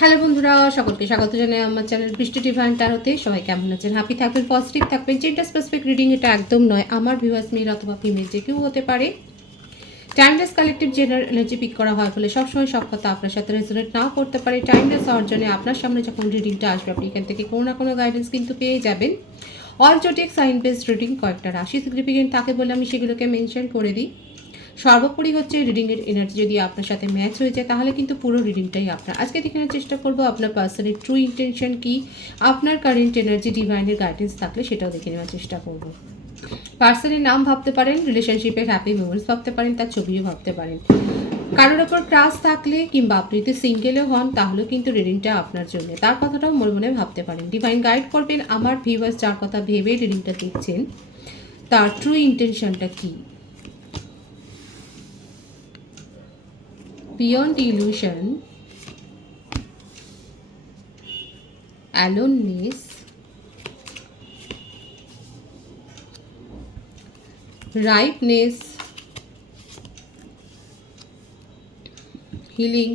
Hello বন্ধুরা, সকলকে স্বাগত জানাই আমার চ্যানেল বৃষ্টি ডিভাইন ট্যারোতে। সবাই কেমন আছেন? হ্যাপি থাকবেন, পজিটিভ থাকবেন। জেন্ডার স্পেসিফিক রিডিং এটা একদম নয়। আমার ভিউয়ার্স মেল অথবা ফিমেল যে কেউ হতে পারে। Timeless collective general energy pick করা হয় বলে সবসময় সব কথা আপনার সাথে রেজোনেট নাও করতে পারে। টাইমলেস হওয়ার জন্য আপনার সামনে যখন রিডিংটা আসবে আপনি এখান থেকে কোনো না কোনো গাইডেন্স কিন্তু পেয়ে যাবেন। All zodiac sign based reading, কয়েকটা রাশি সিগনিফিকেন্ট থাকে বলে আমি সেগুলোকে মেনশন করে দিই। সর্বোপরি হচ্ছে রিডিংয়ের এনার্জি যদি আপনার সাথে ম্যাচ হয়ে যায় তাহলে কিন্তু পুরো রিডিংটাই আপনার। আজকে দেখানোর চেষ্টা করবো আপনার পার্সনের ট্রু ইন্টেনশন কি, আপনার কারেন্ট এনার্জি ডিভাইনের গাইডেন্স থাকলে সেটাও দেখে নেওয়ার চেষ্টা করবো। পার্সনের নাম ভাবতে পারেন, রিলেশনশিপের হ্যাপি মোমেন্টস ভাবতে পারেন, তার ছবিও ভাবতে পারেন। কারোর ওপর ক্রাশ থাকলে কিংবা আপনি যদি সিঙ্গেলও হন তাহলেও কিন্তু রিডিংটা আপনার জন্য, তার কথাটাও মনে মনে ভাবতে পারেন। ডিভাইন গাইড করবেন আমার ভিউয়ার্স যার কথা ভেবে রিডিংটা দেখছেন তার ট্রু ইন্টেনশনটা কী। Beyond illusion, aloneness, ripeness, healing,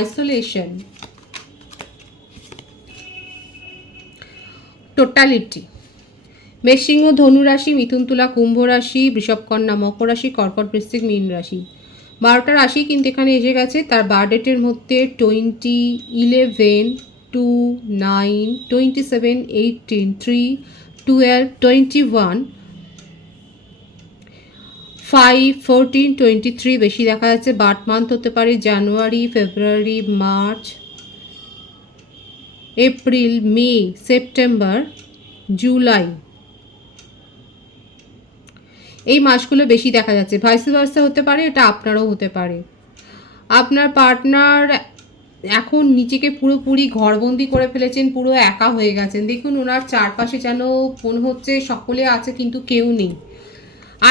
isolation, totality। মেষসিংহ, ধনু রাশি, মিথুন, তুলা, কুম্ভ রাশি, বৃষভ, কন্যা, মকর রাশি, কর্কট, বৃশ্চিক, মীন রাশি। 12টা রাশি কিন্তু এখানে এসে গেছে। তার বার্থডেটের মধ্যে 20, 11, 2, 9, 27, 18, 3, 12, 21, 5, 14, 23 বেশি দেখা যাচ্ছে। বার্থ মান্থ হতে পারে জানুয়ারি, ফেব্রুয়ারি, মার্চ, এপ্রিল, মে, সেপ্টেম্বর, জুলাই। এই মাসগুলো বেশি দেখা যাচ্ছে। ভাইস ভার্সা হতে পারে, এটা আপনারও হতে পারে। আপনার পার্টনার এখন নিজেকে পুরোপুরি ঘরবন্দি করে ফেলেছেন, পুরো একা হয়ে গেছেন। দেখুন ওনার চারপাশে যেন মনে হচ্ছে সকলে আছে কিন্তু কেউ নেই।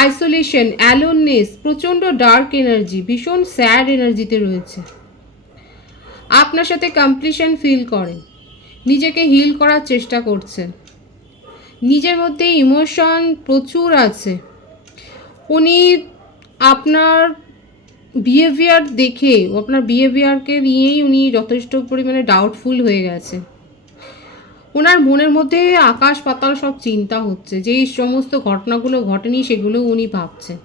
আইসোলেশন, অ্যালোননেস, প্রচণ্ড ডার্ক এনার্জি, ভীষণ স্যাড এনার্জিতে রয়েছে। আপনার সাথে কমপ্লিশন ফিল করেন, নিজেকে হিল করার চেষ্টা করছেন, নিজের মধ্যে ইমোশন প্রচুর আছে। উনি আপনার বিহেভিয়ার দেখে, আপনার বিহেভিয়ারকে নিয়েই উনি যথেষ্ট পরিমাণে ডাউটফুল হয়ে গেছে। ওনার মনের মধ্যে আকাশ পাতাল সব চিন্তা হচ্ছে, যেই সমস্ত ঘটনাগুলো ঘটেনি সেগুলো উনি ভাবছেন।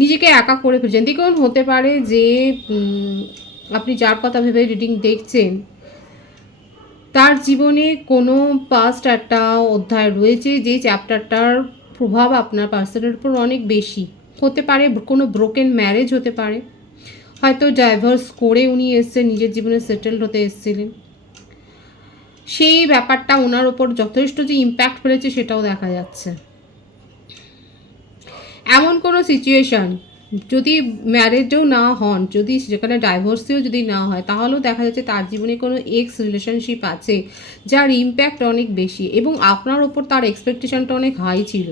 নিজেকে একা করে ফেলছেন। দেখুন হতে পারে যে আপনি যার কথা ভেবে রিডিং দেখছেন তার জীবনে কোনো পাস্ট একটা অধ্যায় রয়েছে যে চ্যাপ্টারটার প্রভাব আপনার পার্সনের উপর অনেক বেশি। হতে পারে কোনো ব্রোকেন ম্যারেজ হতে পারে, হয়তো ডাইভার্স করে উনি এসছেন, নিজের জীবনে সেটেলড হতে এসেছিলেন। সেই ব্যাপারটা ওনার ওপর যথেষ্ট যে ইম্প্যাক্ট ফেলেছে সেটাও দেখা যাচ্ছে। এমন কোনো সিচুয়েশান যদি ম্যারেজও না হন, যদি যেখানে ডাইভোর্সেও যদি না হয়, তাহলেও দেখা যাচ্ছে তার জীবনে কোনো এক্স রিলেশনশিপ আছে যার ইম্প্যাক্ট অনেক বেশি এবং আপনার ওপর তার এক্সপেকটেশনটা অনেক হাই ছিল।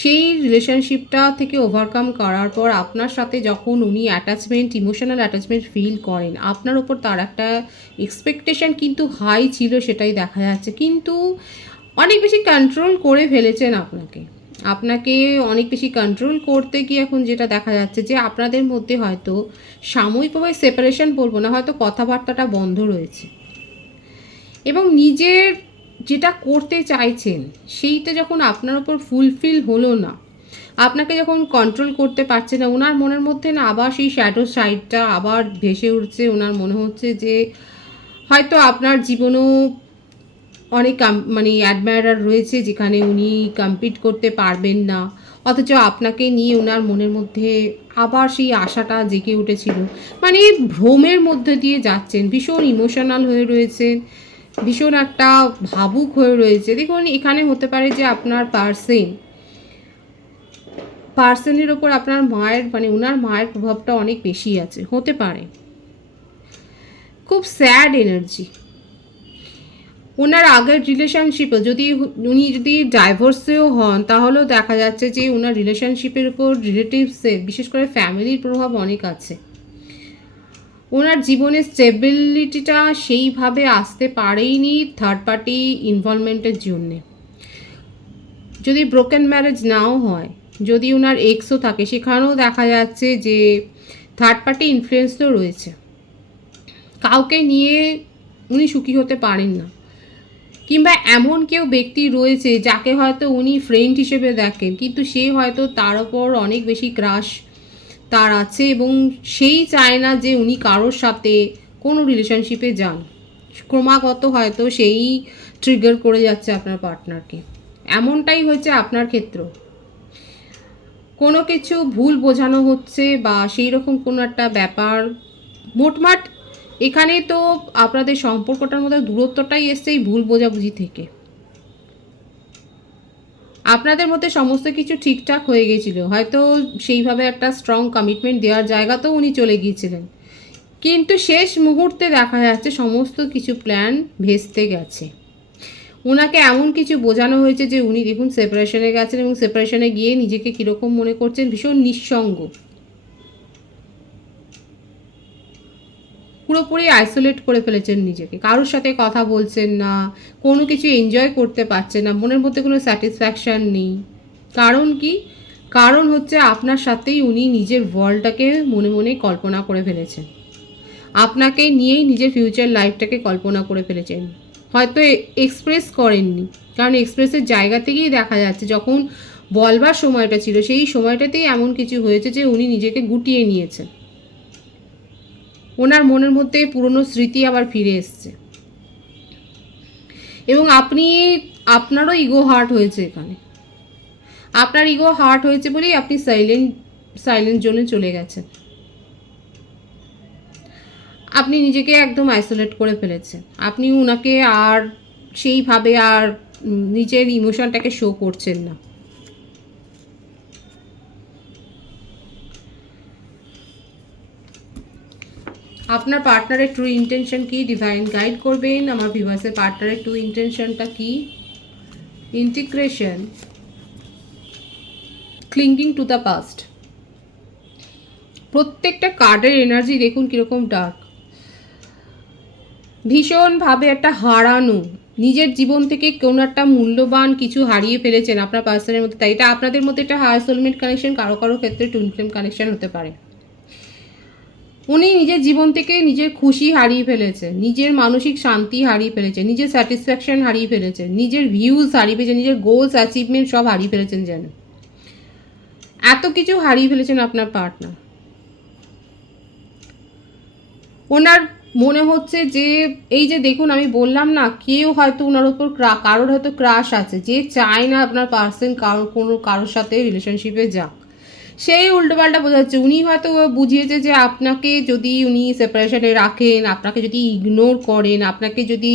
সেই রিলেশনশিপটা থেকে ওভারকাম করার পর আপনার সাথে যখন উনি অ্যাটাচমেন্ট, ইমোশনাল অ্যাটাচমেন্ট ফিল করেন, আপনার ওপর তার একটা এক্সপেকটেশন কিন্তু হাই ছিল, সেটাই দেখা যাচ্ছে। কিন্তু অনেক বেশি কন্ট্রোল করে ফেলেছেন আপনাকে অনেক বেশি কন্ট্রোল করতে গিয়ে এখন যেটা দেখা যাচ্ছে যে আপনাদের মধ্যে হয়তো সাময়িকভাবে সেপারেশন বলবো না, হয়তো কথাবার্তাটা বন্ধ রয়েছে এবং নিজের যেটা করতে চাইছেন সেইটা যখন আপনার ওপর ফুলফিল হলো না, আপনাকে যখন কন্ট্রোল করতে পারছে না, ওনার মনের মধ্যে না আবার সেই শ্যাডো সাইডটা আবার ভেসে উঠছে। ওনার মনে হচ্ছে যে হয়তো আপনার জীবনেও অনেক মানে অ্যাডমায়ারার রয়েছে যেখানে উনি কম্পিট করতে পারবেন না, অথচ আপনাকে নিয়ে ওনার মনের মধ্যে আবার সেই আশাটা জেগে উঠেছিল। মানে ভ্রমের মধ্যে দিয়ে যাচ্ছেন, ভীষণ ইমোশনাল হয়ে রয়েছেন, ভীষণ একটা ভাবুক হয়ে রয়েছে। দেখুন এখানে হতে পারে যে আপনার পার্সনের ওপর আপনার মায়ের মানে ওনার মায়ের প্রভাবটা অনেক বেশি আছে, হতে পারে। খুব স্যাড এনার্জি। ওনার আগের রিলেশনশিপে উনি যদি ডাইভোর্সেও হন তাহলেও দেখা যাচ্ছে যে ওনার রিলেশনশিপের উপর রিলেটিভসের, বিশেষ করে ফ্যামিলির প্রভাব অনেক আছে। ওনার জীবনে স্টেবিলিটিটা সেইভাবে আসতে পারেইনি থার্ড পার্টি ইনভলভমেন্টের জন্যে। যদি ব্রোকেন ম্যারেজ নাও হয়, যদি ওনার এক্সও থাকে, সেখানেও দেখা যাচ্ছে যে থার্ড পার্টি ইনফ্লুয়েন্স তো রয়েছে, কাউকে নিয়ে উনি সুখী হতে পারেন না, কিংবা এমন কেউ ব্যক্তি রয়েছে যাকে হয়তো উনি ফ্রেন্ড হিসেবে দেখেন, কিন্তু সে হয়তো তার ওপর অনেক বেশি ক্রাশ তার আছে এবং সেই চায় না যে উনি কারোর সাথে কোনো রিলেশনশিপে যান। ক্রমাগত হয়তো সেই ট্রিগার করে যাচ্ছে আপনার পার্টনারকে। এমনটাই হয়েছে আপনার ক্ষেত্র, কোনো কিছু ভুল বোঝানো হচ্ছে বা সেই রকম কোনো একটা ব্যাপার। মোটমাট এখানে তো আপনাদের সম্পর্কটার মধ্যে দূরত্বটাই এসছে এই ভুল বোঝাবুঝি থেকে। আপনাদের মধ্যে সমস্ত কিছু ঠিকঠাক হয়ে গেছিল, হয়তো সেইভাবে একটা স্ট্রং কমিটমেন্ট দেওয়ার জায়গাতেও উনি চলে গিয়েছিলেন, কিন্তু শেষ মুহূর্তে দেখা যাচ্ছে সমস্ত কিছু প্ল্যান ভেস্তে গেছে। ওনাকে এমন কিছু বোঝানো হয়েছে যে উনি দেখুন সেপারেশনে গেছেন এবং সেপারেশনে গিয়ে নিজেকে কীরকম মনে করছেন, ভীষণ নিঃসঙ্গ, পুরোপুরি আইসোলেট করে ফেলেছেন নিজেকে, কারোর সাথে কথা বলছেন না, কোনো কিছু এনজয় করতে পারছেন না, মনের মধ্যে কোনো স্যাটিসফ্যাকশান নেই। কারণ কি? কারণ হচ্ছে আপনার সাথেই উনি নিজের ওয়ার্ল্ডটাকে মনে মনে কল্পনা করে ফেলেছেন, আপনাকে নিয়েই নিজের ফিউচার লাইফটাকে কল্পনা করে ফেলেছেন। হয়তো এক্সপ্রেস করেননি, কারণ এক্সপ্রেসের জায়গা থেকেই দেখা যাচ্ছে যখন বলবার সময়টা ছিল সেই সময়টাতেই এমন কিছু হয়েছে যে উনি নিজেকে গুটিয়ে নিয়েছেন, ওনার মনের মধ্যে পুরনো স্মৃতি আবার ফিরে এসছে এবং আপনারও ইগো হার্ট হয়েছে। এখানে আপনার ইগো হার্ট হয়েছে বলেই আপনি সাইলেন্ট জোনে চলে গেছেন, আপনি নিজেকে একদম আইসোলেট করে ফেলেছেন, আপনি ওনাকে আর সেইভাবে আর নিজের ইমোশনটাকে শো করছেন না। আপনার পার্টনারের ট্রু ইন্টেনশন কি ডিভাইন গাইড করবেন। আমার ভিউয়ার্সের পার্টনারের ট্রু ইন্টেনশনটা কি? Integration, ক্লিঙ্গিং to the past. প্রত্যেকটা কার্ডের এনার্জি দেখুন কীরকম ডার্ক, ভীষণভাবে একটা হারানো, নিজের জীবন থেকে কোনো একটা মূল্যবান কিছু হারিয়ে ফেলেছেন আপনার পার্সনের মধ্যে। তাই এটা আপনাদের মধ্যে একটা হায়ার সোলমেট কানেকশন, কারো কারো ক্ষেত্রে টুইন ফ্লেম কানেকশন হতে পারে। উনি নিজের জীবন থেকে নিজের খুশি হারিয়ে ফেলেছেন, নিজের মানসিক শান্তি হারিয়ে ফেলেছেন, নিজের স্যাটিসফ্যাকশন হারিয়ে ফেলেছেন, নিজের ভিউজ হারিয়ে ফেলেছেন, নিজের গোলস অ্যাচিভমেন্ট সব হারিয়ে ফেলেছেন। যেন এত কিছু হারিয়ে ফেলেছেন আপনার পার্টনার। ওনার মনে হচ্ছে যে এই যে দেখুন আমি বললাম না, কেউ হয়তো ওনার ওপর কারোর হয়তো ক্রাশ আছে, যে চায় না আপনার পার্সন কারোর সাথে রিলেশনশিপে যাক, সেই উল্টোপাল্টা বোঝাচ্ছে। উনি হয়তো বুঝিয়েছে যে আপনাকে যদি উনি সেপারেশনে রাখেন, আপনাকে যদি ইগনোর করেন, আপনাকে যদি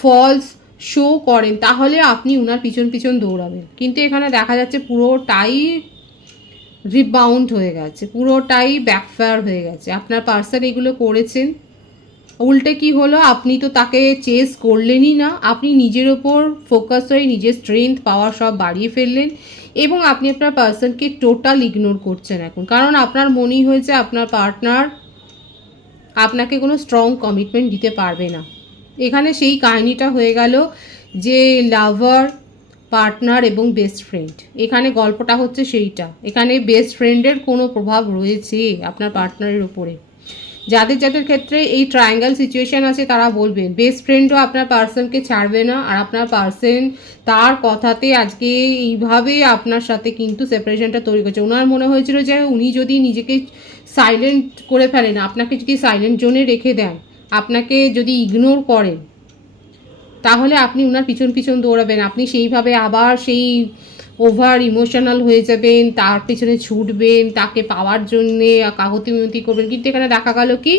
ফলস শো করেন, তাহলে আপনি ওনার পিছন পিছন দৌড়াবেন। কিন্তু এখানে দেখা যাচ্ছে পুরোটাই রিবাউন্ড হয়ে গেছে, পুরোটাই ব্যাকফায়ার হয়ে গেছে। আপনার পার্সন এগুলো করেছেন, উল্টে কি হলো, আপনি তো তাকে চেস করলেনই না, আপনি নিজের ওপর ফোকাস হয়ে নিজের স্ট্রেংথ পাওয়ার সব বাড়িয়ে ফেললেন এবং আপনি আপনার পার্সনকে টোটাল ইগনোর করছেন এখন। কারণ আপনার মনেই হয়েছে আপনার পার্টনার আপনাকে কোনো স্ট্রং কমিটমেন্ট দিতে পারবে না। এখানে সেই কাহিনীটা হয়ে গেল যে লাভার, পার্টনার এবং বেস্ট ফ্রেন্ড। এখানে গল্পটা হচ্ছে সেইটা। এখানে বেস্ট ফ্রেন্ডের কোনো প্রভাব রয়েছে আপনার পার্টনারের উপরে। যাদের যাদের ক্ষেত্রে এই ট্রায়াঙ্গেল সিচুয়েশান আছে তারা বলবেন বেস্ট ফ্রেন্ডও আপনার পার্সনকে ছাড়বে না, আর আপনার পার্সন তার কথাতে আজকে এইভাবে আপনার সাথে কিন্তু সেপারেশনটা তৈরি করছে। ওনার মনে হয়েছিল যে উনি যদি নিজেকে সাইলেন্ট করে ফেলেন, আপনাকে যদি সাইলেন্ট জোনে রেখে দেন, আপনাকে যদি ইগনোর করেন, তাহলে আপনি ওনার পিছন পিছন দৌড়াবেন, আপনি সেইভাবে আবার সেই ওভার ইমোশনাল হয়ে যাবেন, তার পিছনে ছুটবেন, তাকে পাওয়ার জন্যে কাকুতি মিনতি করবেন। কিন্তু এখানে দেখা গেল কি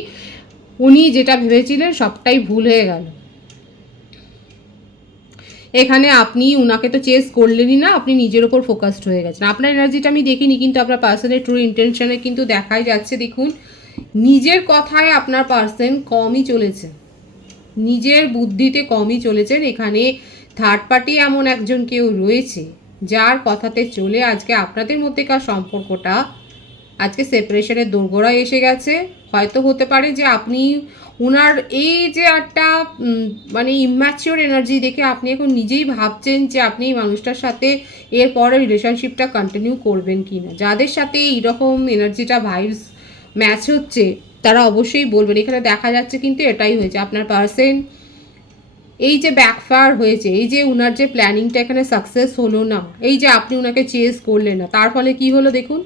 উনি যেটা ভেবেছিলেন সবটাই ভুল হয়ে গেল। এখানে আপনি উনাকে তো চেস করলেনই না, আপনি নিজের ওপর ফোকাসড হয়ে গেছেন। আপনার এনার্জিটা আমি দেখিনি, কিন্তু আপনার পার্সনের ট্রু ইন্টেনশনে কিন্তু দেখাই যাচ্ছে। দেখুন নিজের কথায় আপনার পার্সন কমই চলেছে, নিজের বুদ্ধিতে কমই চলেছেন। এখানে থার্ড পার্টি এমন একজন কেউ রয়েছে যার কথাতে চলে আজকে আপনাদের মধ্যেকার সম্পর্কটা আজকে সেপারেশনের দোরগোড়ায় এসে গেছে। হয়তো হতে পারে যে আপনি ওনার এই যে একটা মানে ইম্যাচিওর এনার্জি দেখে আপনি এখন নিজেই ভাবছেন যে আপনি এই মানুষটার সাথে এরপরে রিলেশনশিপটা কন্টিনিউ করবেন কি না। যাদের সাথে এইরকম এনার্জিটা ভাইবস ম্যাচ হচ্ছে তারা অবশ্যই বলবেন। এখানে দেখা যাচ্ছে কিন্তু এটাই হয়েছে, আপনার পার্সন এই যে ব্যাকফায়ার হয়েছে, এই যে উনার যে প্ল্যানিংটা এখানে সাকসেস হলো না, এই যে আপনি উনাকে চেস করলেন না, তার ফলে কি হলো দেখুন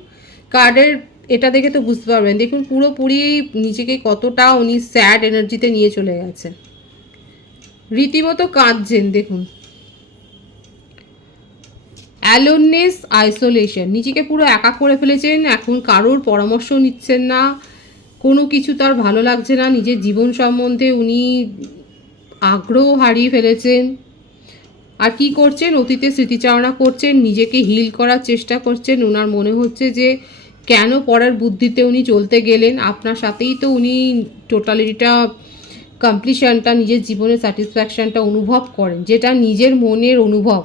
কার্ডের এটা দেখে তো বুঝতে পারবেন। দেখুন পুরোপুরি নিজেকে কতটা উনি স্যাড এনার্জিতে নিয়ে চলে গেছে, রীতিমতো কাঁদছেন। দেখুন অ্যালোননেস, আইসোলেশন, নিজেকে পুরো একা করে ফেলেছেন। এখন কারোর পরামর্শ নিচ্ছেন না, কোনো কিছু তার ভালো লাগছে না, নিজের জীবন সম্বন্ধে উনি আগ্রহ হারিয়ে ফেলেছেন। আর কি করছেন, অতীতে স্মৃতিচারণা করছেন, নিজেকে হিল করার চেষ্টা করছেন। ওনার মনে হচ্ছে যে কেন পরের বুদ্ধিতে উনি চলতে গেলেন, আপনার সাথেই তো উনি টোটালিটা কমপ্লিশনটা, নিজের জীবনের স্যাটিসফ্যাকশানটা অনুভব করেন, যেটা নিজের মনের অনুভব,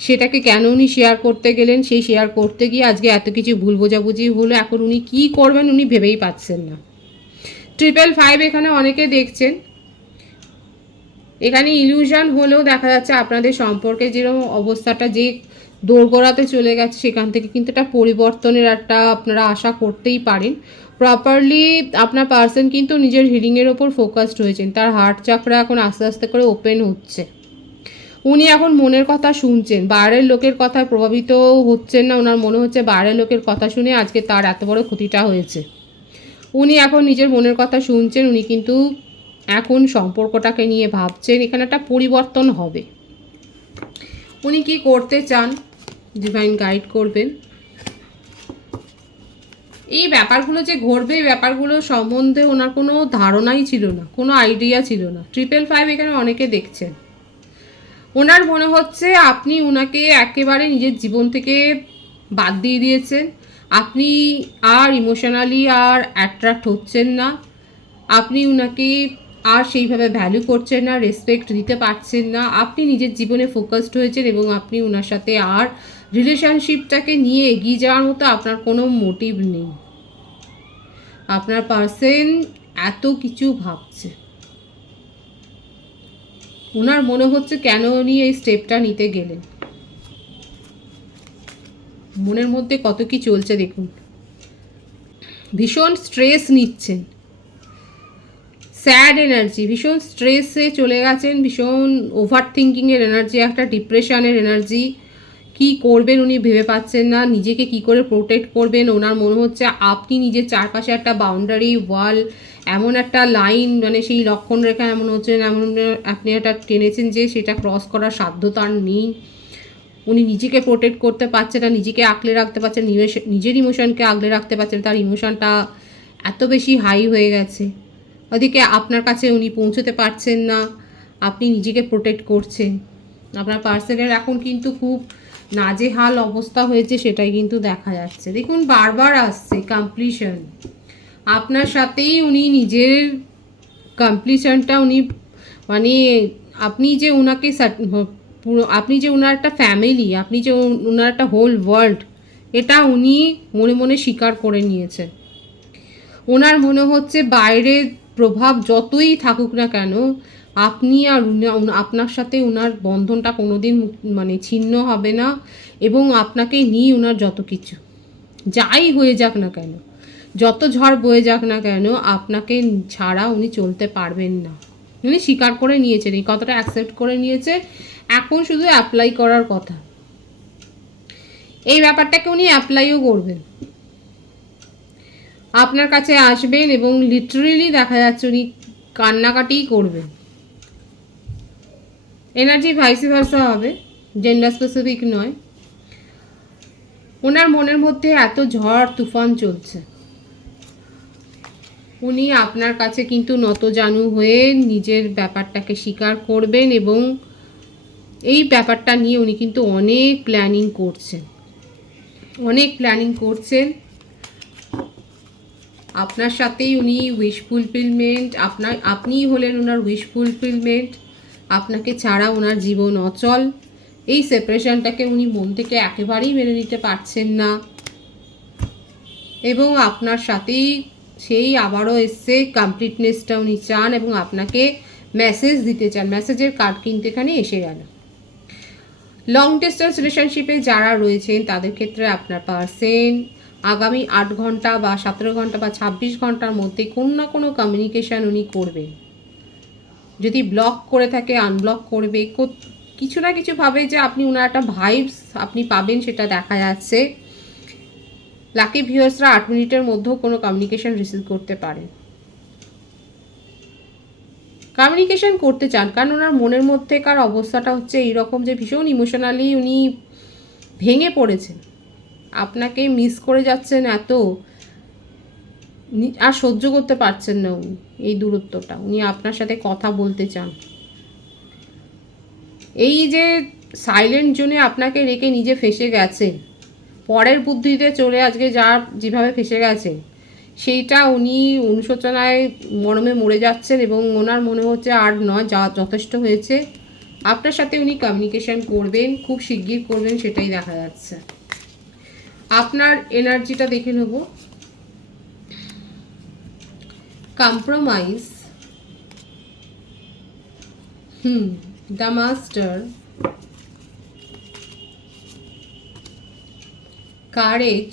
সেটাকে কেন উনি শেয়ার করতে গেলেন। সেই শেয়ার করতে গিয়ে আজকে এত কিছু ভুল বোঝাবুঝি হলো, এখন উনি কী করবেন উনি ভেবেই পাচ্ছেন না। 555 এখানে অনেকে দেখছেন, এখানে ইলিউশন হলেও দেখা যাচ্ছে আপনাদের সম্পর্কে যেরকম অবস্থাটা যে দোরগোড়াতে চলে গেছে, সেখান থেকে কিন্তু একটা পরিবর্তনের একটা আপনারা আশা করতেই পারেন। প্রপারলি আপনার পার্সন কিন্তু নিজের হিলিংয়ের ওপর ফোকাসড হয়েছেন, তার হার্ট চাকরা এখন আস্তে আস্তে করে ওপেন হচ্ছে। উনি এখন মনের কথা শুনছেন, বাইরের লোকের কথায় প্রভাবিত হচ্ছেন না। ওনার মনে হচ্ছে বাইরের লোকের কথা শুনে আজকে তার এত বড় ক্ষতিটা হয়েছে। উনি এখন নিজের মনের কথা শুনছেন, উনি কিন্তু এখন সম্পর্কটাকে নিয়ে ভাবছেন, এখানে একটা পরিবর্তন হবে। উনি কি করতে চান ডিভাইন গাইড করবেন। এই ব্যাপারগুলো যে ঘটবে, এই ব্যাপারগুলো সম্বন্ধে ওনার কোনো ধারণাই ছিল না, কোনো আইডিয়া ছিল না। 555 এখানে অনেকে দেখছেন, ওনার মনে হচ্ছে আপনি ওনাকে একেবারে নিজের জীবন থেকে বাদ দিয়ে দিয়েছেন। আপনি আর ইমোশনালি আর অ্যাট্রাক্ট হচ্ছেন না, আপনি ওনাকে আর সেইভাবে ভ্যালু করছেন না, রেসপেক্ট দিতে পারছেন না। আপনি নিজের জীবনে ফোকাসড হয়েছেন এবং আপনি ওনার সাথে আর রিলেশনশিপটাকে নিয়ে এগিয়ে যাওয়ার মতো আপনার কোনো মোটিভ নেই। আপনার পার্সন এত কিছু ভাবছে, ওনার মনে হচ্ছে কেন উনি এই স্টেপটা নিতে গেলেন, মনের মধ্যে কত কি চলছে দেখুন। ভীষণ স্ট্রেস নিচ্ছেন, স্যাড এনার্জি, ভীষণ স্ট্রেসে চলে গেছেন, ভীষণ ওভার থিঙ্কিংয়ের এনার্জি, একটা ডিপ্রেশনের এনার্জি। কি করবেন উনি ভেবে পাচ্ছেন না, নিজেকে কি করে প্রোটেক্ট করবেন। ওনার মনে হচ্ছে আপনি নিজের চারপাশে একটা বাউন্ডারি ওয়াল, এমন একটা লাইন, মানে সেই লক্ষণ রেখা এমন হচ্ছে, এমন আপনি একটা টেনেছেন যে সেটা ক্রস করার সাধ্য তার নেই। উনি নিজেকে প্রোটেক্ট করতে পারছেন না, নিজেকে আঁকলে রাখতে পারছেন, নিজের ইমোশনকে আগলে রাখতে পারছেন। তার ইমোশনটা এত বেশি হাই হয়ে গেছে, ওদিকে আপনার কাছে উনি পৌঁছতে পারছেন না, আপনি নিজেকে প্রোটেক্ট করছেন। আপনার পার্সনের এখন কিন্তু খুব নাজেহাল অবস্থা হয়েছে, সেটাই কিন্তু দেখা যাচ্ছে। দেখুন বারবার আসছে কমপ্লিশন, আপনার সাথেই উনি নিজের কমপ্লিশনটা উনি, মানে আপনি যে ওনাকে পুরো, আপনি যে ওনার একটা ফ্যামিলি, আপনি যে ওনার একটা হোল ওয়ার্ল্ড, এটা উনি মনে মনে স্বীকার করে নিয়েছেন। ওনার মনে হচ্ছে বাইরের প্রভাব যতই থাকুক না কেন, আপনি আর আপনার সাথে ওনার বন্ধনটা কোনোদিন মানে ছিন্ন হবে না। এবং আপনাকে নিয়ে ওনার যত কিছু যাই হয়ে যাক না কেন, যত ঝড় বয়ে যাক না কেন, আপনাকে ছাড়া উনি চলতে পারবেন না। উনি স্বীকার করে নিয়েছেন, এই কথাটা অ্যাকসেপ্ট করে নিয়েছে, এখন শুধু অ্যাপ্লাই করার কথা। এই ব্যাপারটাকে উনি অ্যাপ্লাইও করবেন, আপনার কাছে আসবেন এবং লিটারেলি দেখা যাচ্ছে উনি কান্নাকাটিই করবেন। এনার্জি ভাইস ভার্সা হবে, জেন্ডার স্পেসিফিক নয়। ওনার মনের মধ্যে এত ঝড় তুফান চলছে, উনি আপনার কাছে কিন্তু নতজানু হয়ে নিজের ব্যাপারটাকে স্বীকার করবেন এবং এই ব্যাপারটা নিয়ে উনি কিন্তু অনেক প্ল্যানিং করছেন, অনেক প্ল্যানিং করছেন। আপনার সাথেই উনি উইশ ফুলফিলমেন্ট, আপনিই হলেন ওনার উইশ ফুলফিলমেন্ট। আপনাকে ছাড়া ওনার জীবন অচল। এই সেপারেশনটাকে উনি মন থেকে একেবারেই মেনে নিতে পারছেন না এবং আপনার সাথেই সেই আবারও এসছে কমপ্লিটনেসটা উনি চান এবং আপনাকে মেসেজ দিতে চান। মেসেজের কার্ড কিনতে এখানে এসে গেল। লং ডিস্টেন্স রিলেশনশিপে যারা রয়েছেন তাদের ক্ষেত্রে আপনার পার্সন আগামী 8 ঘন্টা বা 17 ঘন্টা বা 26 ঘন্টার মধ্যে কোনো না কোনো কমিউনিকেশান উনি করবে। যদি ব্লক করে থাকে আনব্লক করবে, কিছু না কিছু ভাবে যে আপনি ওনার একটা ভাইবস আপনি পাবেন, সেটা দেখা যাচ্ছে। লাকি ভিউয়ার্সরা 8 মিনিটের মধ্যেও কোনো কমিউনিকেশান রিসিভ করতে পারে, কমিউনিকেশান করতে চান, কারণ ওনার মনের মধ্যেকার অবস্থাটা হচ্ছে এইরকম যে ভীষণ ইমোশনালি উনি ভেঙে পড়েছেন, আপনাকে মিস করে যাচ্ছেন এত, আর সহ্য করতে পারছেন না উনি এই দূরত্বটা, উনি আপনার সাথে কথা বলতে চান। এই যে সাইলেন্ট জোনে আপনাকে রেখে নিজে ফেঁসে গেছে, পরের বুদ্ধিতে চলে আজকে যেভাবে ফেঁসে গেছে, সেইটা উনি অনুশোচনায় মরমে মরে যাচ্ছেন এবং ওনার মনে হচ্ছে আর নয়, যথেষ্ট হয়েছে। আপনার সাথে উনি কমিউনিকেশন করবেন, খুব শিগগির করবেন, সেটাই দেখা যাচ্ছে। আপনার এনার্জিটা দেখে নেব। Compromise, the master, courage,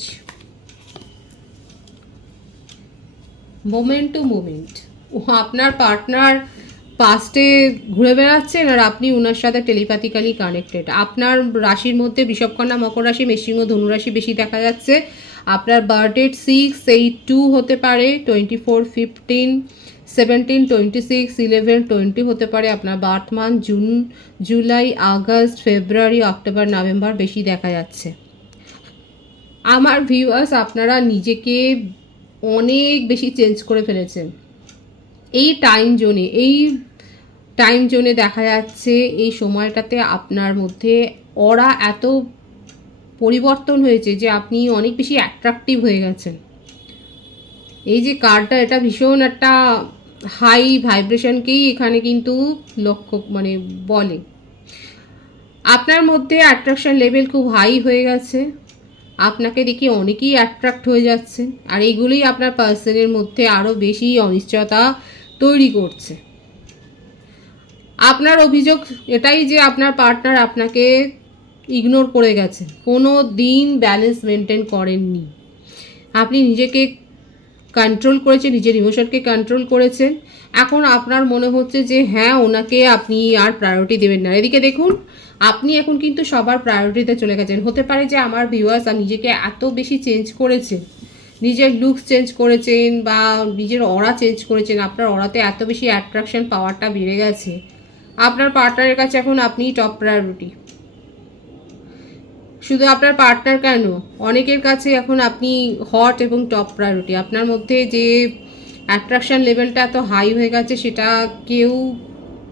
moment to moment. আপনার পার্টনার পাস্টে ঘুরে বেড়াচ্ছেন আর আপনি ওনার সাথে টেলিপ্যাথিক্যালি কানেক্টেড। আপনার রাশির মধ্যে বৃষভকন্যা, মকর রাশি, মেষসিংহ, ধনুরাশি বেশি দেখা যাচ্ছে। আপনার বার্থডেট 6, 8, 2 হতে পারে, 24, 15, 17, 26, 11, 20 হতে পারে। আপনার birth month June, July, August, February, October, November বেশি দেখা যাচ্ছে। আমার ভিউয়ার্স, আপনারা নিজেকে অনেক বেশি চেঞ্জ করে ফেলেছেন এই টাইম জোনে দেখা যাচ্ছে। এই সময়টাতে আপনার মধ্যে অরা এত পরিবর্তন হয়েছে যে আপনি অনেক বেশি অ্যাট্রাকটিভ হয়ে গেছেন। এই যে কার্ডটা, এটা ভীষণ একটা হাই ভাইব্রেশনকেই এখানে কিন্তু লক্ষ্য বলে। আপনার মধ্যে অ্যাট্রাকশন লেভেল খুব হাই হয়ে গেছে, আপনাকে দেখে অনেকেই অ্যাট্রাক্ট হয়ে যাচ্ছে, আর এইগুলোই আপনার পার্সনের মধ্যে আরও বেশি অনিশ্চয়তা তৈরি করছে। আপনার অভিযোগ এটাই যে আপনার পার্টনার আপনাকে ইগনোর করে গেছে, কোনো দিন ব্যালেন্স মেনটেন করেননি। আপনি নিজেকে কন্ট্রোল করেছেন, নিজের ইমোশনকে কন্ট্রোল করেছেন। এখন আপনার মনে হচ্ছে যে হ্যাঁ, ওনাকে আপনি আর প্রায়োরিটি দেবেন না। এদিকে দেখুন, আপনি এখন কিন্তু সবার প্রায়োরিটিতে চলে গেছেন। হতে পারে যে আমার ভিউয়ার্স নিজেকে এত বেশি চেঞ্জ করেছেন, নিজের লুকস চেঞ্জ করেছেন বা নিজের অরা চেঞ্জ করেছেন, আপনার অরাতে এত বেশি অ্যাট্রাকশন পাওয়ারটা বেড়ে গেছে, আপনার পার্টনারের কাছে এখন আপনিই টপ প্রায়োরিটি। শুধু আপনার পার্টনার কেন, অনেকের কাছে এখন আপনি হট এবং টপ প্রায়োরিটি। আপনার মধ্যে যে অ্যাট্রাকশন লেভেলটা এত হাই হয়ে গেছে, সেটা কেউ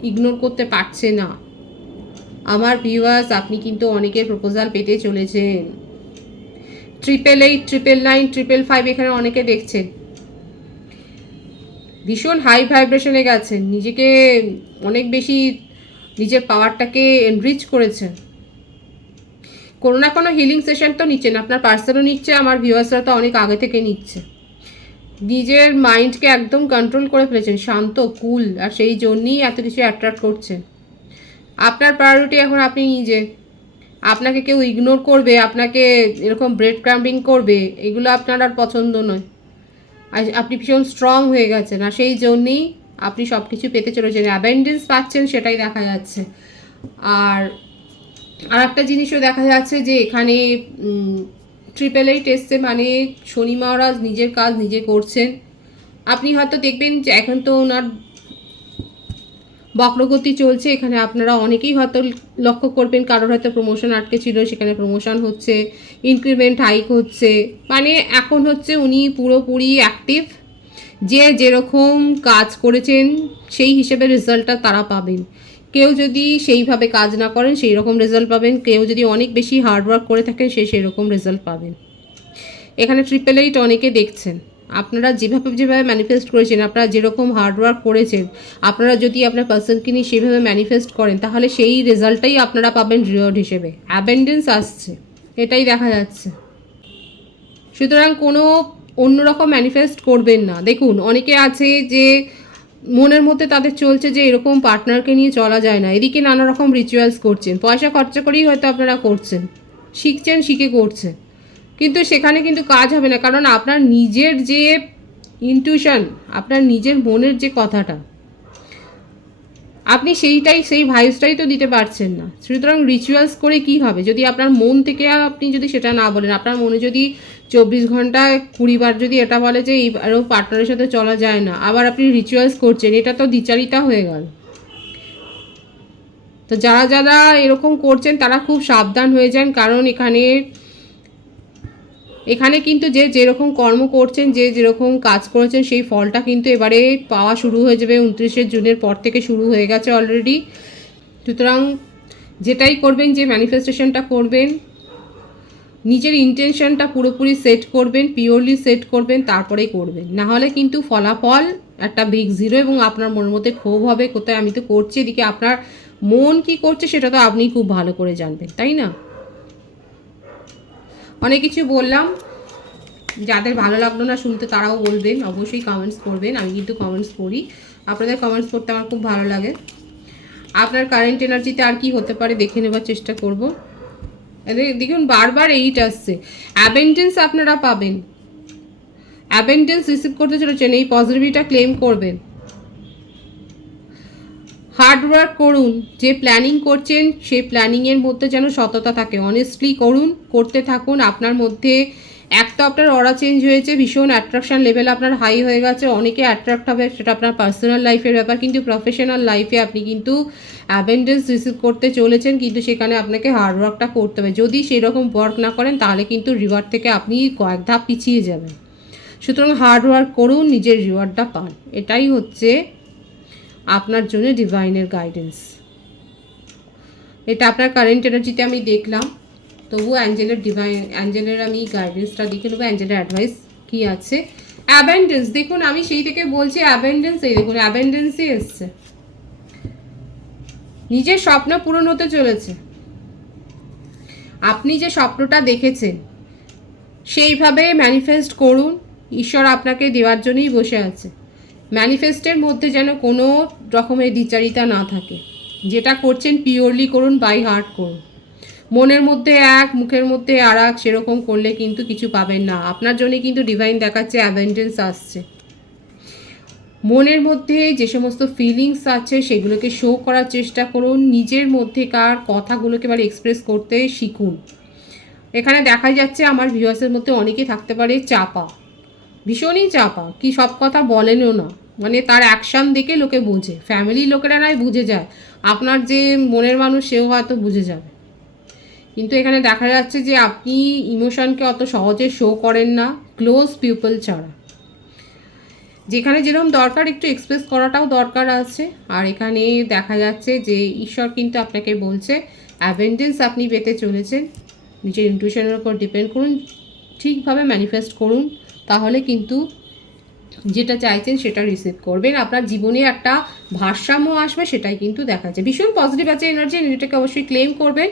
ইগনোর করতে পারছে না। আমার ভিউয়ার্স, আপনি কিন্তু অনেকের প্রপোজাল পেতে চলেছেন। 888, 999, 555 এখানে অনেকে দেখছেন। ভীষণ হাই ভাইব্রেশনে গেছেন, নিজেকে অনেক বেশি নিজের পাওয়ারটাকে এনরিচ করেছেন। কোনো না কোনো হিলিং সেশন তো নিচ্ছেন, আপনার পার্সনও নিচ্ছে, আমার ভিউয়ার্সরা তো অনেক আগে থেকে নিচ্ছে। নিজের মাইন্ডকে একদম কন্ট্রোল করে ফেলেছেন, শান্ত, কুল, আর সেই জন্যই এত কিছু অ্যাট্রাক্ট করছেন। আপনার প্রায়োরিটি এখন আপনি নিজে। আপনাকে কেউ ইগনোর করবে, আপনাকে এরকম ব্রেড ক্রাম্বিং করবে, এগুলো আপনার আর পছন্দ নয়। আর আপনি ভীষণ স্ট্রং হয়ে গেছেন, আর সেই জন্যেই আপনি সব কিছু পেতে চলেছেন, অ্যাবেন্ডেন্স পাচ্ছেন, সেটাই দেখা যাচ্ছে। আর একটা জিনিসও দেখা যাচ্ছে যে এখানে 888 এসছে, মানে শনি মহারাজ নিজের কাজ নিজে করছেন। আপনি হয়তো দেখবেন যে এখন তো ওনার বক্রগতি চলছে, এখানে আপনারা অনেকেই হয়তো লক্ষ্য করবেন কারোর হয়তো প্রমোশন আটকে ছিল, সেখানে প্রমোশন হচ্ছে, ইনক্রিমেন্ট হাইক হচ্ছে, মানে এখন হচ্ছে উনি পুরোপুরি অ্যাক্টিভ। যে যেরকম কাজ করেছেন সেই হিসেবে রেজাল্টটা তারা পাবেন। কেউ যদি সেইভাবে কাজ না করেন সেই রকম রেজাল্ট পাবেন, কেউ যদি অনেক বেশি হার্ডওয়ার্ক করে থাকেন সেই রকম রেজাল্ট পাবেন। এখানে 888 অনেকে দেখছেন, আপনারা যেভাবে ম্যানিফেস্ট করেছেন, আপনারা যেরকম হার্ডওয়ার্ক করেছেন, আপনারা যদি আপনার পার্সনকে নিয়ে সেভাবে ম্যানিফেস্ট করেন, তাহলে সেই রেজাল্টটাই আপনারা পাবেন রিওয়ার্ড হিসেবে। অ্যাবেন্ডেন্স আসছে, এটাই দেখা যাচ্ছে। সুতরাং কোনো অন্যরকম ম্যানিফেস্ট করবেন না। দেখুন, অনেকে আছে যে মনের মধ্যে তাদের চলছে যে এরকম পার্টনারকে নিয়ে চলা যায় না, এদিকে নানা রকম রিচুয়ালস করছেন, পয়সা খরচা করেই হয়তো আপনারা করছেন, শিখছেন, শিখে করছেন। কিন্তু সেখানে কিন্তু কাজ হবে না, কারণ আপনার নিজের যে ইনটিউশন, আপনার নিজের মনের যে কথাটা, আপনি সেই ভাইবসটাই তো দিতে পারছেন না। সুতরাং রিচুয়ালস করে কি হবে যদি আপনার মন থেকে আপনি যদি সেটা না বলেন? আপনার মনে যদি 24 ঘন্টায় 20 বার যদি এটা বলে যে আরও পার্টনারের সাথে চলা যায় না, আবার আপনি রিচুয়ালস করছেন, এটা তো দ্বিচারিতা হয়ে গেল। তো যারা যারা এরকম করছেন তারা খুব সাবধান হয়ে যান, কারণ এখানে কিন্তু যে যেরকম কর্ম করছেন, যে যেরকম কাজ করেছেন, সেই ফলটা কিন্তু এবারে পাওয়া শুরু হয়ে যাবে। 29শে জুনের পর থেকে শুরু হয়ে গেছে অলরেডি। সুতরাং যেটাই করবেন, যে ম্যানিফেস্টেশনটা করবেন, নিজের ইন্টেনশনটা পুরোপুরি সেট করবেন, পিওরলি সেট করবেন, তারপরেই করবেন। না হলে কিন্তু ফলাফল একটা বিগ জিরো, এবং আপনার মনের মধ্যে ক্ষোভ হবে, কোথায় আমি তো করছি, এদিকে আপনার মন কি করছে সেটা তো আপনি খুব ভালো করে জানবেন, তাই না? অনেক কিছু বললাম, যাদের ভালো লাগলো না শুনতে তারাও বলবেন, অবশ্যই কমেন্টস করবেন। আমি কিন্তু কমেন্টস পড়ি, আপনাদের কমেন্টস পড়তে আমার খুব ভালো লাগে। আপনার কারেন্ট এনার্জিতে আর কি হতে পারে দেখে নেবার চেষ্টা করব। দেখুন বারবার 8 আসছে, অ্যাবেন্ডেন্স আপনারা পাবেন, অ্যাবেন্ডেন্স রিসিভ করতে চলেছেন, এই পজিটিভিটিটা ক্লেম করবেন। হার্ডওয়ার্ক করুন, যে প্ল্যানিং করছেন সেই প্ল্যানিংয়ের মধ্যে যেন সততা থাকে, অনেস্টলি করুন, করতে থাকুন। আপনার মধ্যে এক তো আপনার অরা চেঞ্জ হয়েছে, ভীষণ অ্যাট্রাকশন লেভেল আপনার হাই হয়ে গেছে, অনেকে অ্যাট্রাক্ট হবে, সেটা আপনার পার্সোনাল লাইফের ব্যাপার, কিন্তু প্রফেশনাল লাইফে আপনি কিন্তু অ্যাবেন্ডেন্স রিসিভ করতে চলেছেন, কিন্তু সেখানে আপনাকে হার্ডওয়ার্কটা করতে হবে। যদি সেরকম ওয়ার্ক না করেন তাহলে কিন্তু রিওয়ার্ড থেকে আপনি কয়েক ধাপ পিছিয়ে যাবেন। সুতরাং হার্ডওয়ার্ক করুন, নিজের রিওয়ার্ডটা পান, এটাই হচ্ছে আপনার জন্য ডিভাইনের গাইডেন্স। এটা আপনার কারেন্ট এনার্জিতে আমি দেখলাম, তবু অ্যাঞ্জেলের আমি গাইডেন্সটা দেখে নেবো, অ্যাঞ্জেলের অ্যাডভাইস কি আছে। অ্যাবেন্ডেন্স, দেখুন আমি সেই থেকে বলছি অ্যাবেন্ডেন্স, এই দেখুন অ্যাবেন্ডেন্সই এসছে। নিজের স্বপ্ন পূরণ হতে চলেছে, আপনি যে স্বপ্নটা দেখেছেন সেইভাবে ম্যানিফেস্ট করুন, ঈশ্বর আপনাকে দেওয়ার জন্যই বসে আছে। ম্যানিফেস্টের মধ্যে যেন কোনো রকমের দ্বিচারিতা না থাকে, যেটা করছেন পিওরলি করুন, বাই হার্ট করুন। মনের মধ্যে এক, মুখের মধ্যে আর এক, সেরকম করলে কিন্তু কিছু পাবেন না। আপনার জন্য কিন্তু ডিভাইন দেখাচ্ছে অ্যাবেন্ডেন্স আসছে। মনের মধ্যে যে সমস্ত ফিলিংস আছে সেগুলোকে শো করার চেষ্টা করুন, নিজের মধ্যেকার কথাগুলোকে এবার এক্সপ্রেস করতে শিখুন। এখানে দেখা যাচ্ছে আমার ভিউয়ার্সের মধ্যে অনেকে থাকতে পারে চাপা, ভীষণই চাপা, কি সব কথা বলেনও না, মানে তার অ্যাকশান দেখে লোকে বোঝে, ফ্যামিলির লোকেরা নয় বুঝে যায়, আপনার যে মনের মানুষ সেও হয়তো বুঝে যাবে। কিন্তু এখানে দেখা যাচ্ছে যে আপনি ইমোশনকে অত সহজে শো করেন না, ক্লোজ পিপল ছাড়া। যেখানে যেরকম দরকার একটু এক্সপ্রেস করাটাও দরকার আছে। আর এখানে দেখা যাচ্ছে যে ঈশ্বর কিন্তু আপনাকে বলছে অ্যাবেন্ডেন্স আপনি পেতে চলেছেন। নিজের ইনটিউশনের উপর ডিপেন্ড করুন, ঠিকভাবে ম্যানিফেস্ট করুন, তাহলে কিন্তু যেটা চাইছেন সেটা রিসিভ করবেন। আপনার জীবনে একটা ভারসাম্য আসবে, সেটাই কিন্তু দেখা যায়। ভীষণ পজিটিভ আছে এনার্জি, এনার্জিটাকে অবশ্যই ক্লেম করবেন।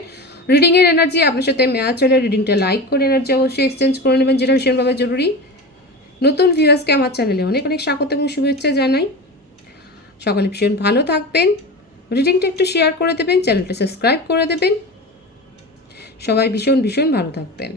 রিডিংয়ের এনার্জি আপনার সাথে ম্যাচ হলে রিডিংটা লাইক করে এনার্জি অবশ্যই এক্সচেঞ্জ করে নেবেন, যেটা ভীষণভাবে জরুরি। নতুন ভিউয়ার্সকে আমার চ্যানেলে অনেক অনেক স্বাগত এবং শুভেচ্ছা জানাই। সকলে ভীষণ ভালো থাকবেন, রিডিংটা একটু শেয়ার করে দেবেন, চ্যানেলটা সাবস্ক্রাইব করে দেবেন। সবাই ভীষণ ভীষণ ভালো থাকবেন।